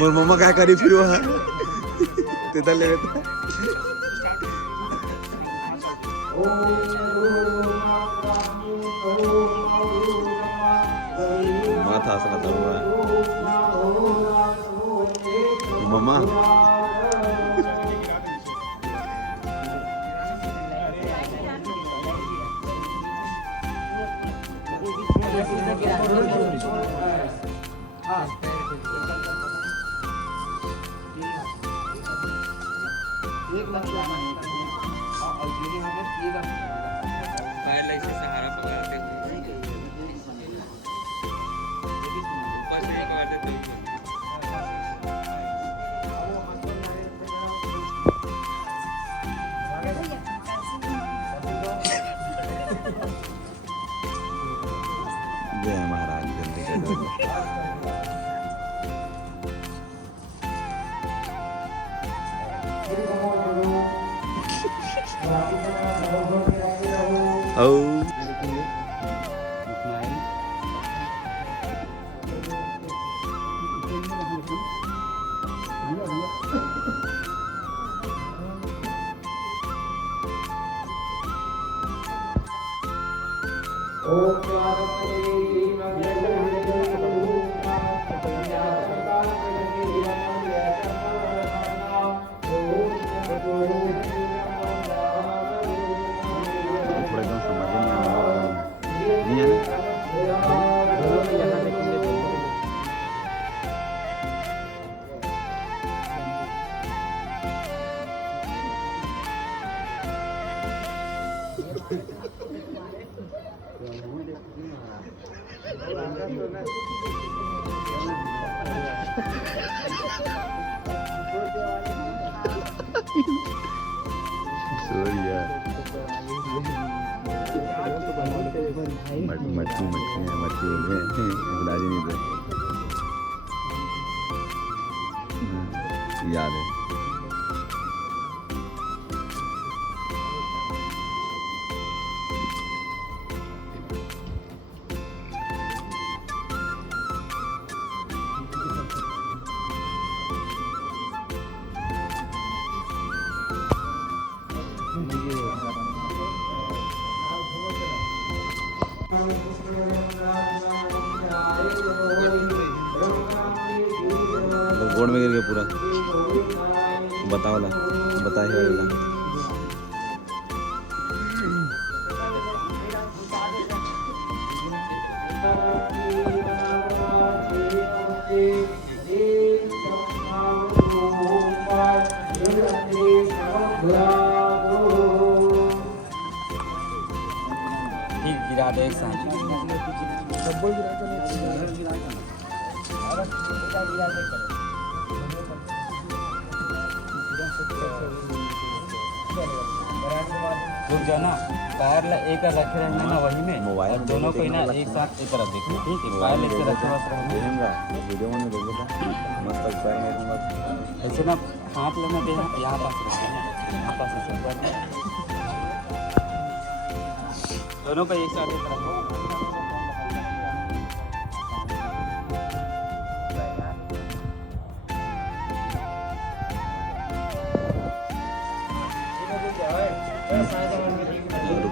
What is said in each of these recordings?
मोर मम्मा काय करी फिर वहाँ ते ले लेता माथा असं आता हुआ मम्मा सहारा पकड़ते ऊपर से पकड़ देते जय महाराज जल्दी कर Oh. याद है गोड़ में गिर गया पूरा बताओ ला बताए वाला गिरा दे एक साथ रुक जाओ ना पैर एक रखे रहना ना वही में मोबाइल दोनों को ना एक साथ एक तरफ देखो ठीक है पैर लेके रखे देखूंगा वीडियो में देखो मस्त पैर में ऐसे ना हाथ लेना दे यहाँ पास रखना यहाँ पास दोनों को एक साथ एक तरफ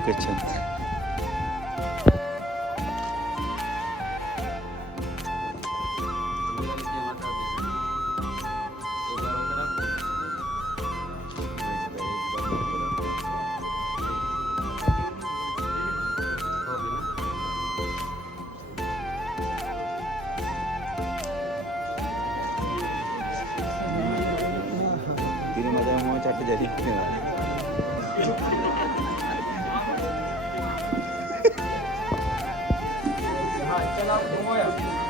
लोकेशन तेरी मजा में चाट जाती चल आप घूमो यार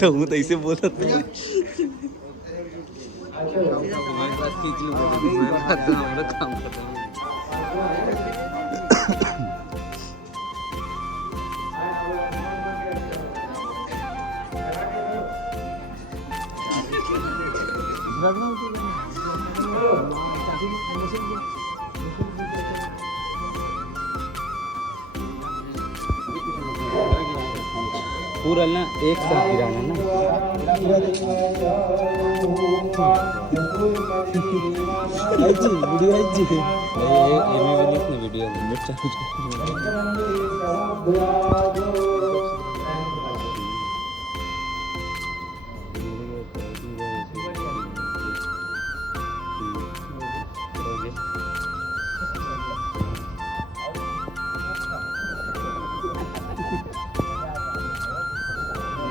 तो हूँ तो ऐसे बोलता था तुम्हारी बात खींच लूँ मैं बात तो हमारा काम करता हूँ पूरा ना एक साथ गिराना ना वीडियो आई जी वीडियो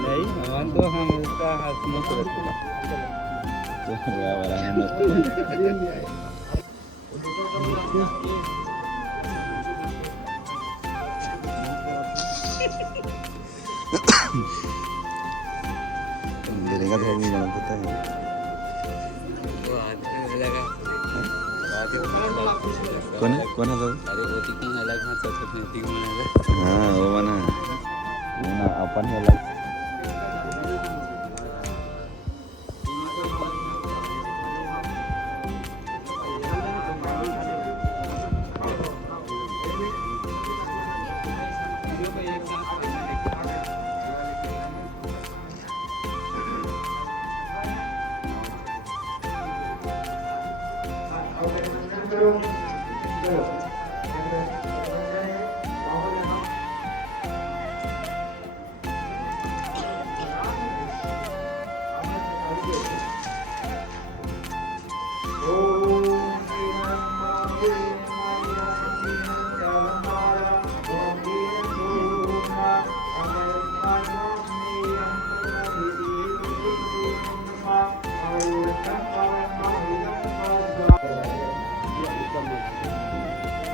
नहीं हम तो हम उसका हंसने को गिरेगा तो नहीं बना पता है कौन है तो अरे वो तो कहीं अलग हाथ से होती है हाँ वो बना ना अपन ही अलग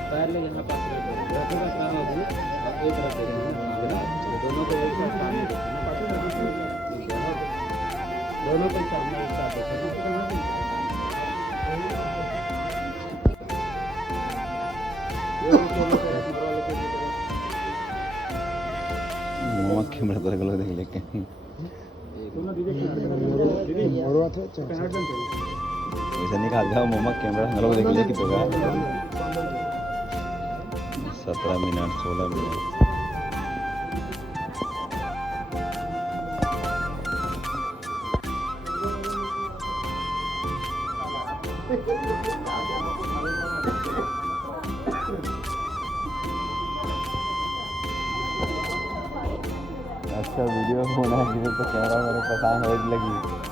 पैर ले यहाँ पास रखो का काम होगी अब एक तरफ देखना दोनों को एक साथ सामने देखना दोनों को सामने एक साथ देखना मामा कैमरा पर गलो देख लेके वैसा नहीं कहा मामा कैमरा गलो देख लेके तो 17 मिनट 16 मिनट अच्छा वीडियो होना है जिसे तो कैमरा मेरे पसंद हो लगी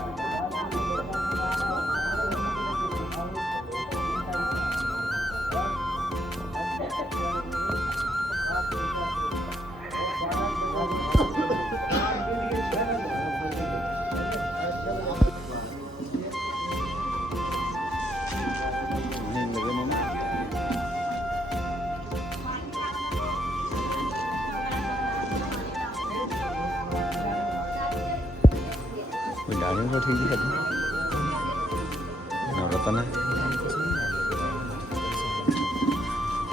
दाढ़ी तो ठीक दिखा ना पता ना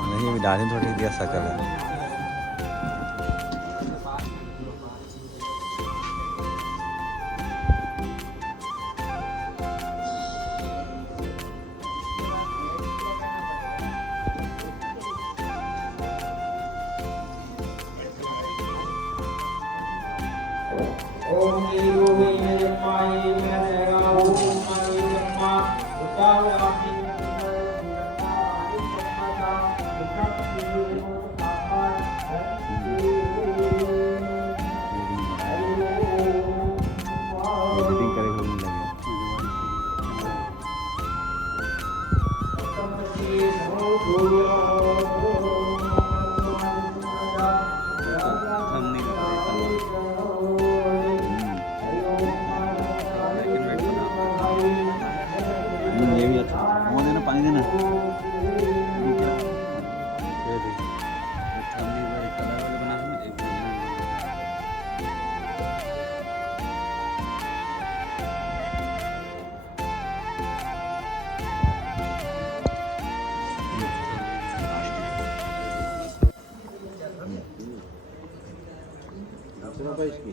नहीं अभी दाढ़ी थोड़ी ठीक दिया शकल है एडिटिंग करे हुए नहीं लगे पानी देना दूसरा पाइस की